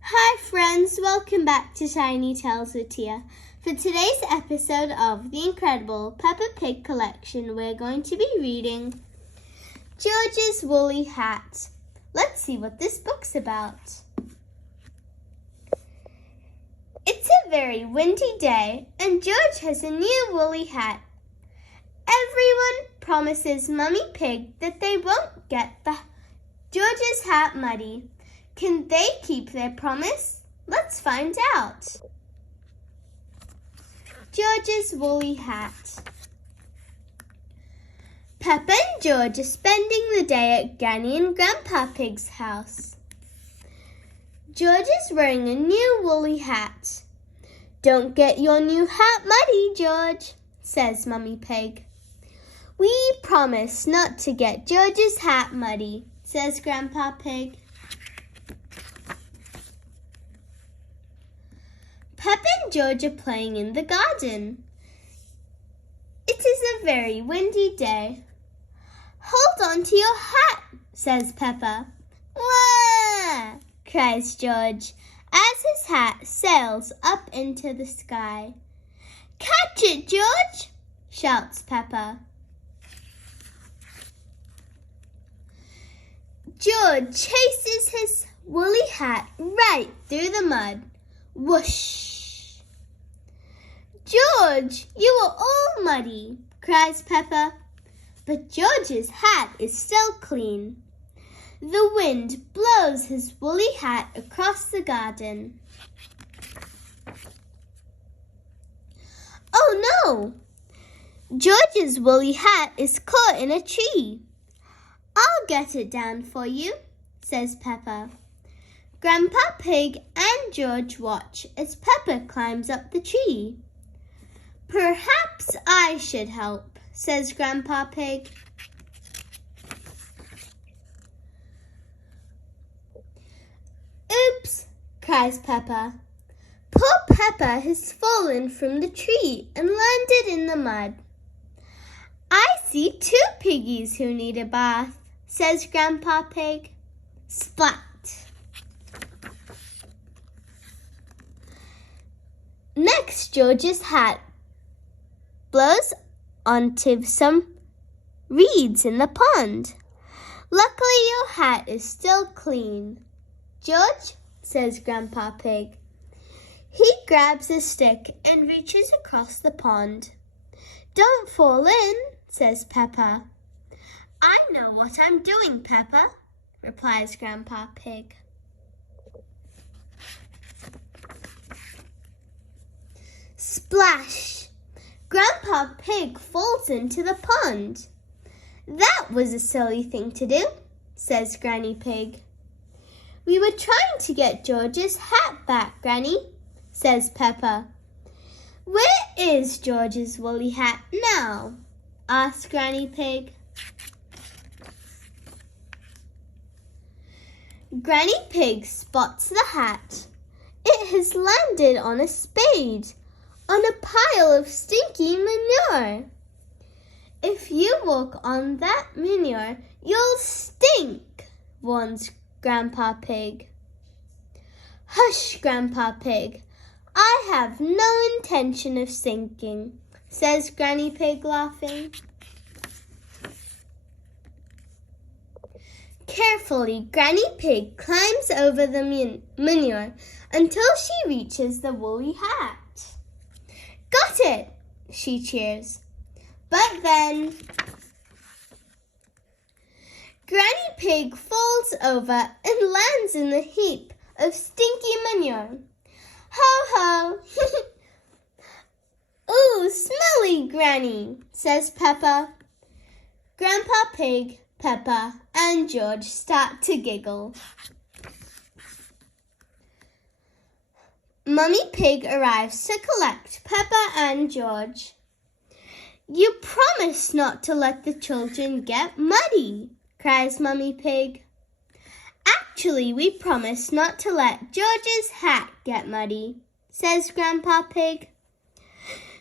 Hi friends, welcome back to Tiny Tales with Tia. For today's episode of the incredible Peppa Pig Collection, we're going to be reading George's Woolly Hat. Let's see what this book's about. It's a very windy day and George has a new woolly hat. Everyone promises Mummy Pig that they won't get George's hat muddy. Can they keep their promise? Let's find out. George's Woolly Hat. Peppa and George are spending the day at Granny and Grandpa Pig's house. George is wearing a new woolly hat. Don't get your new hat muddy, George, says Mummy Pig. We promise not to get George's hat muddy, says Grandpa Pig. Peppa and George are playing in the garden. It is a very windy day. Hold on to your hat, says Peppa. Wah! Cries George as his hat sails up into the sky. Catch it, George, shouts Peppa. George chases his woolly hat right through the mud. Whoosh! George, you are all muddy, cries Peppa. But George's hat is still clean. The wind blows his woolly hat across the garden. Oh no! George's woolly hat is caught in a tree. I'll get it down for you, says Peppa. Grandpa Pig and George watch as Peppa climbs up the tree. Perhaps I should help, says Grandpa Pig. Oops, cries Peppa. Poor Peppa has fallen from the tree and landed in the mud. I see two piggies who need a bath, says Grandpa Pig. Splat! Next, George's hat blows onto some reeds in the pond. Luckily, your hat is still clean. George, says Grandpa Pig. He grabs a stick and reaches across the pond. Don't fall in, says Peppa. I know what I'm doing, Peppa, replies Grandpa Pig. Splash! Grandpa Pig falls into the pond. That was a silly thing to do, says Granny Pig. We were trying to get George's hat back, Granny, says Peppa. Where is George's woolly hat now? asks Granny Pig. Granny Pig spots the hat. It has landed on a spade, on a pile of stinky manure. If you walk on that manure, you'll stink, warns Grandpa Pig. Hush, Grandpa Pig. I have no intention of stinking, says Granny Pig, laughing. Carefully, Granny Pig climbs over the manure until she reaches the woolly hat. Got it, she cheers. But then Granny Pig falls over and lands in the heap of stinky manure. Ho ho! Ooh, smelly Granny, says Peppa. Grandpa Pig, Peppa, and George start to giggle. Mummy Pig arrives to collect Peppa and George. You promised not to let the children get muddy, cries Mummy Pig. Actually, we promised not to let George's hat get muddy, says Grandpa Pig.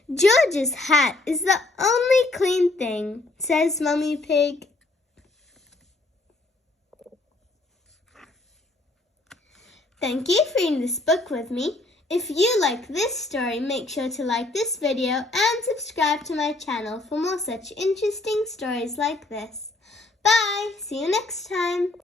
George's hat is the only clean thing, says Mummy Pig. Thank you for reading this book with me. If you like this story, make sure to like this video and subscribe to my channel for more such interesting stories like this. Bye! See you next time!